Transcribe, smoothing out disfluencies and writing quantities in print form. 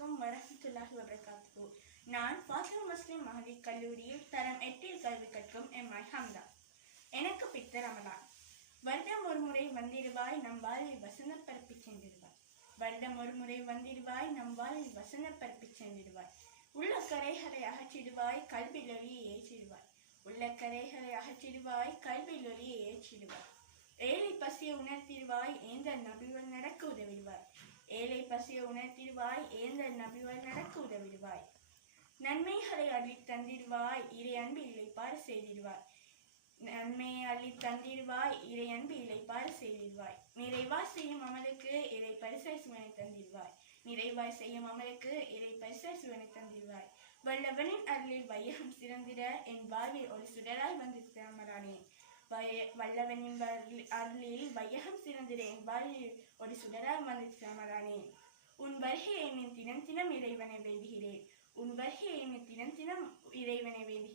அலைக்கும் வரஹ்மத்துல்லாஹி வபரகாத்துஹு. நான் ஃபாத்திமா முஸ்லிம் மகளிர் கல்லூரியில் தரம் 8 கல்வி கற்கும் எம்ஐ ஹம்தா. எனக்கு பிடித்த ரமலான். வருடம் ஒரு முறை வந்திடுவாய், நம் வாழ்வில் வசந்த பரப்பி சென்றிடுவாய். வருடம் ஒரு முறை வந்திடுவாய், நம் வாழ்வில் வசந்த பரப்பி சென்றிடுவாய். உள்ள கரைகளை அகற்றிடுவாய், கல்வியில் ஒளியை ஏற்றிடுவாய். உள்ள கரைகளை அகற்றிடுவாய், கல்வியில் ஒளியை ஏற்றிடுவாய். ஏழை பசியை உணர்த்திடுவாய், ஏந்தல் நபிகள் நடக்க உதவிடுவாய். ஏழை பசியை உணர்த்திடுவாய், ஏந்தல் நபிகள் நடக்க உதவிடுவாய். நன்மைகளை அள்ளி தந்திடுவாய், இறை அன்பு இளைப்பாறு செய்திடுவாய். நன்மையை அள்ளி தந்திடுவாய், இறை அன்பு இளைப்பாறு செய்திடுவாய். நிறைவாய் செய்யும் அமலுக்கு இறை பரிசாய் சுவனை தந்திடுவாய். நிறைவாய் செய்யும் அமலுக்கு இறை பரிசாய் சுவனை தந்திடுவாய். வல்லவனின் அருளில் வையகம் சிறந்திட என் வாழ்வில் ஒரு சுடராய் வந்து திறமரானேன். வல்லவனின் அருளில் வையகம் சிறந்திட என் வாழ்வில் ஒரு சுடராய் வந்து திறமரானேன். உன் வருகையை தினம் தினம் இறைவனை வேண்டுகிறேன். உன் வருகையை தினம் தினம் இறைவனை வேண்டுகிறேன்.